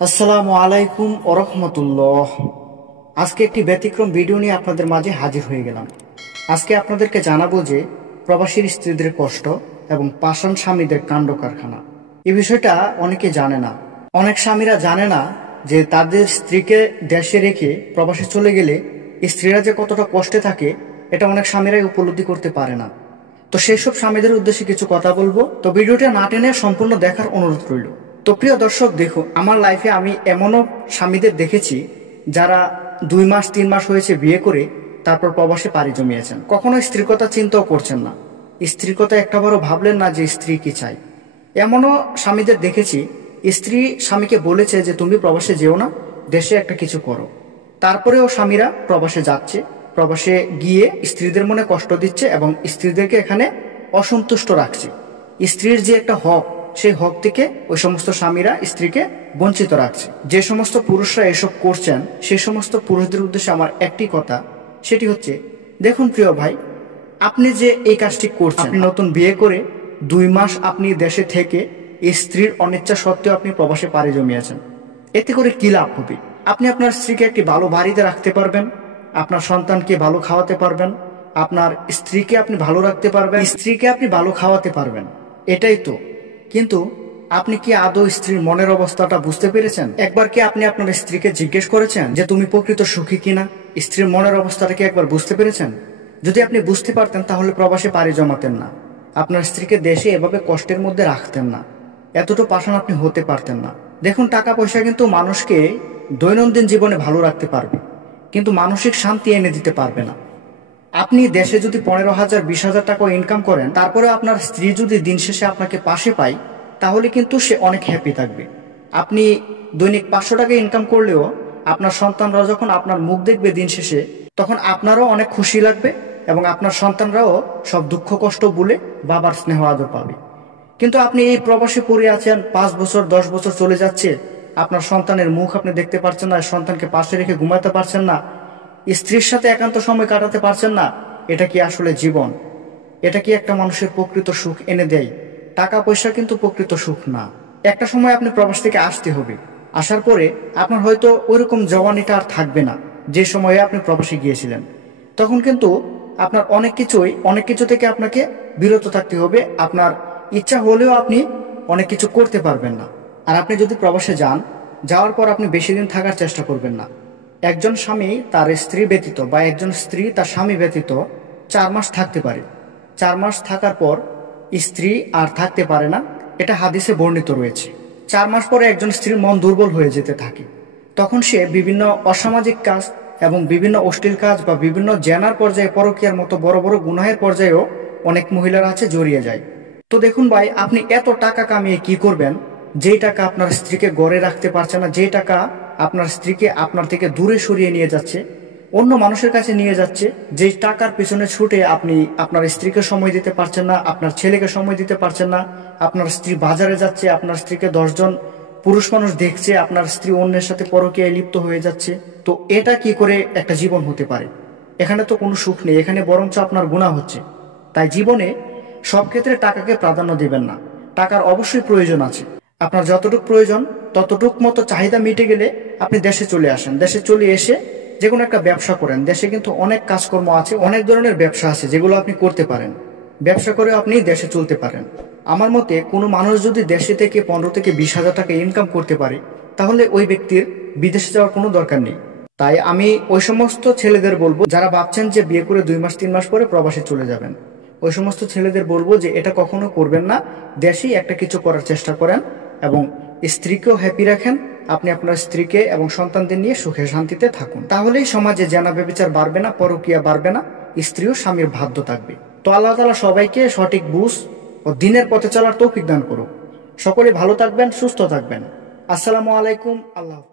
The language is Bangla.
আসসালামু আলাইকুম ওরহমতুল্লাহ। আজকে একটি ব্যতিক্রম ভিডিও নিয়ে আপনাদের মাঝে হাজির হয়ে গেলাম। আজকে আপনাদেরকে জানাবো যে প্রবাসীর স্ত্রীদের কষ্ট এবং পাষাণ স্বামীদের কাণ্ড কারখানা। এই বিষয়টা অনেকে জানে না। অনেক স্বামীরা জানে না যে তাদের স্ত্রীকে দেশে রেখে প্রবাসে চলে গেলে স্ত্রীরা যে কতটা কষ্টে থাকে এটা অনেক স্বামীরাই উপলব্ধি করতে পারে না। তো সেই সব স্বামীদের উদ্দেশ্যে কিছু কথা বলবো। তো ভিডিওটা না টেনে সম্পূর্ণ দেখার অনুরোধ রইল। তো প্রিয় দর্শক, দেখুন, আমার লাইফে আমি এমনও স্বামীদের দেখেছি যারা 2 মাস 3 মাস হয়েছে বিয়ে করে তারপর প্রবাসে পাড়ি জমিয়েছেন। কখনো স্ত্রীর কথা চিন্তাও করছেন না, স্ত্রীর কথা একটাবারও ভাবলেন না যে স্ত্রী কি চাই। এমনও স্বামীদের দেখেছি স্ত্রী স্বামীকে বলেছে যে তুমি প্রবাসে যেও না, দেশে একটা কিছু করো। তারপরেও স্বামীরা প্রবাসে যাচ্ছে, প্রবাসে গিয়ে স্ত্রীদের মনে কষ্ট দিচ্ছে এবং স্ত্রীদেরকে এখানে অসন্তুষ্ট রাখছে। স্ত্রীর যে একটা হক, সেই হক থেকে ওই সমস্ত স্বামীরা স্ত্রীকে বঞ্চিত রাখছে। যে সমস্ত পুরুষরা এসব করছেন সেই সমস্ত পুরুষদের উদ্দেশ্যে আমার একটি কথা, সেটি হচ্ছে, দেখুন প্রিয় ভাই, আপনি যে এই কাজটি করছেন, আপনি নতুন বিয়ে করে 2 মাস আপনি দেশে থেকে স্ত্রীর অনিচ্ছা সত্ত্বেও আপনি প্রবাসে পাড়ি জমিয়েছেন। এতে করে কি লাভ হবে? আপনি আপনার স্ত্রীকে একটি ভালো বাড়িতে রাখতে পারবেন, আপনার সন্তানকে ভালো খাওয়াতে পারবেন, আপনার স্ত্রীকে আপনি ভালো রাখতে পারবেন, স্ত্রীকে আপনি ভালো খাওয়াতে পারবেন, এটাই তো। কিন্তু আপনি কি আদৌ স্ত্রীর মনের অবস্থাটা বুঝতে পেরেছেন? একবার কি আপনি আপনার স্ত্রীকে জিজ্ঞেস করেছেন যে তুমি প্রকৃত সুখী কিনা? স্ত্রীর মনের অবস্থাটা কি একবার বুঝতে পেরেছেন? যদি আপনি বুঝতে পারতেন তাহলে প্রবাসে পাড়ি জমাতেন না, আপনার স্ত্রীকে দেশে এভাবে কষ্টের মধ্যে রাখতেন না, এতটুকু পাষাণ আপনি হতে পারতেন না। দেখুন, টাকা পয়সা কিন্তু মানুষকে দৈনন্দিন জীবনে ভালো রাখতে পারবে, কিন্তু মানসিক শান্তি এনে দিতে পারবে না। আপনি দেশে যদি 15,000 20,000 টাকা ইনকাম করেন, তারপরে আপনার স্ত্রী যদি দিন শেষে আপনাকে পাশে পায়, তাহলে কিন্তু সে অনেক হ্যাপি থাকবে। আপনি দৈনিক 500 টাকা ইনকাম করলেও আপনার সন্তানরা যখন আপনার মুখ দেখবে দিন শেষে, তখন আপনারও অনেক খুশি লাগবে এবং আপনার সন্তানরাও সব দুঃখ কষ্ট ভুলে বাবার স্নেহ আদর পাবে। কিন্তু আপনি এই প্রবাসে পড়ে আছেন, 5 বছর 10 বছর চলে যাচ্ছে, আপনার সন্তানের মুখ আপনি দেখতে পারছেন না, সন্তানকে পাশে রেখে ঘুমাতে পারছেন না, স্ত্রীর সাথে একান্ত সময় কাটাতে পারছেন না। এটা কি আসলে জীবন? এটা কি একটা মানুষের প্রকৃত সুখ এনে দেয়? টাকা পয়সা কিন্তু প্রকৃত সুখ না। একটা সময় আপনি প্রবাস থেকে আসতে হবে, আসার পরে আপনার হয়তো ওইরকম জওয়ানিটা আর থাকবে না যে সময়ে আপনি প্রবাসে গিয়েছিলেন। তখন কিন্তু আপনার অনেক কিছু থেকে আপনাকে বিরত থাকতে হবে। আপনার ইচ্ছা হলেও আপনি অনেক কিছু করতে পারবেন না। আর আপনি যদি প্রবাসে যান, যাওয়ার পর আপনি বেশি দিন থাকার চেষ্টা করবেন না। একজন স্বামী তার স্ত্রী ব্যতীত বা একজন স্ত্রী তার স্বামী ব্যতীত 4 মাস থাকতে পারে। 4 মাস থাকার পর স্ত্রী আর থাকতে পারে না, এটা হাদিসে বর্ণিত রয়েছে। 4 মাস পরে একজন স্ত্রীর মন দুর্বল হয়ে যেতে থাকে, তখন সে বিভিন্ন অসামাজিক কাজ এবং বিভিন্ন অশ্লীল কাজ বা বিভিন্ন জেনার পর্যায়ে, পরকীয়ার মতো বড় বড় গুনাহের পর্যায়েও অনেক মহিলারা আছে জড়িয়ে যায়। তো দেখুন ভাই, আপনি এত টাকা কামিয়ে কি করবেন যেই টাকা আপনার স্ত্রীকে গড়ে রাখতে পারছে না, যেই টাকা আপনার স্ত্রীকে আপনার থেকে দূরে সরিয়ে নিয়ে যাচ্ছে, অন্য মানুষের কাছে নিয়ে যাচ্ছে। যেই টাকার পিছনে ছুটে আপনি আপনার স্ত্রীকে সময় দিতে পারছেন না, আপনার ছেলেকে সময় দিতে পারছেন না, আপনার স্ত্রী বাজারে যাচ্ছে, আপনার স্ত্রীকে 10 জন পুরুষ মানুষ দেখছে, আপনার স্ত্রী অন্যের সাথে পরকীয়ায় লিপ্ত হয়ে যাচ্ছে। তো এটা কি করে একটা জীবন হতে পারে? এখানে তো কোনো সুখ নেই, এখানে বরঞ্চ আপনার গুনাহ হচ্ছে। তাই জীবনে সব ক্ষেত্রে টাকাকে প্রাধান্য দিবেন না। টাকার অবশ্যই প্রয়োজন আছে, আপনার যতটুকু প্রয়োজন ততটুক মতো চাহিদা মিটে গেলে আপনি দেশে চলে আসেন। দেশে চলে এসে যে কোনো একটা ব্যবসা করেন। দেশে কিন্তু অনেক কাজকর্ম আছে, অনেক ধরনের ব্যবসা আছে যেগুলো আপনি করতে পারেন। ব্যবসা করে আপনি দেশে চলতে পারেন। আমার মতে কোনো মানুষ যদি দেশে থেকে 15 থেকে 20,000 টাকা ইনকাম করতে পারে, তাহলে ওই ব্যক্তির বিদেশে যাওয়ার কোনো দরকার নেই। তাই আমি ওই সমস্ত ছেলেদের বলবো যারা ভাবছেন যে বিয়ে করে 2 মাস 3 মাস পরে প্রবাসে চলে যাবেন, ওই সমস্ত ছেলেদের বলবো যে এটা কখনো করবেন না। দেশেই একটা কিছু করার চেষ্টা করেন এবং স্ত্রীকেও হ্যাপি রাখেন। আপনি আপনার স্ত্রীকে এবং সন্তানদের নিয়ে সুখে শান্তিতে থাকুন, তাহলেই সমাজে জেনা ব্যভিচার বাড়বে না, পরকীয়া বাড়বে না, স্ত্রীও স্বামীর বাধ্য থাকবে। তো আল্লাহ তাআলা সবাইকে সঠিক বুঝ ও দিনের পথে চলার তৌফিক দান করুক। সকলে ভালো থাকবেন, সুস্থ থাকবেন। আসসালামু আলাইকুম। আল্লাহ।